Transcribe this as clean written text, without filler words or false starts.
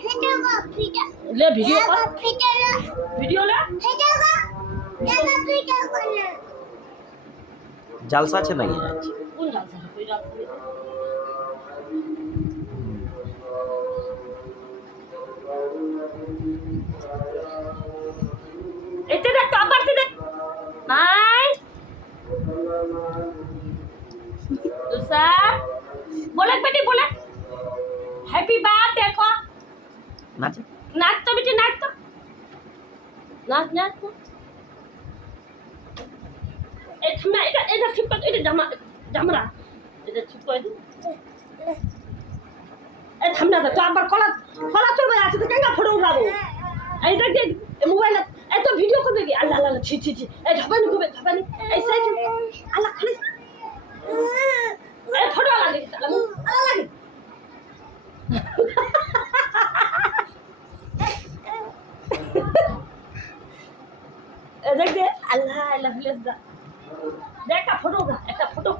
ले वीडियो कर वीडियो ले জালসা আছে নাকি আজ? কোন জালসা कोई জালসা নেই এতে দেখ তো আবার দেখ নাই তুষা बोले बेटी बोले हैप्पी बर्थडे को নাচ नाच तो बेटी नाच तो नाच नाच तो ए थमना এটা ঠিক করে এটা জামরা এটা ঠিক করে দি এ থামনা তো আবার কলা চলবে আছে তো কেন ফটো উঠাবো এই দেখ মোবাইল এত ভিডিও করবে কি আল্লাহ আল্লাহ ছি ছি ছি এই ঢাবানি এই সাইড আল্লাহ খালি এই ফটো লাগে আল্লাহ লাগে দেখ দে আল্লাহ আল্লাহ দেখ একটা ফটো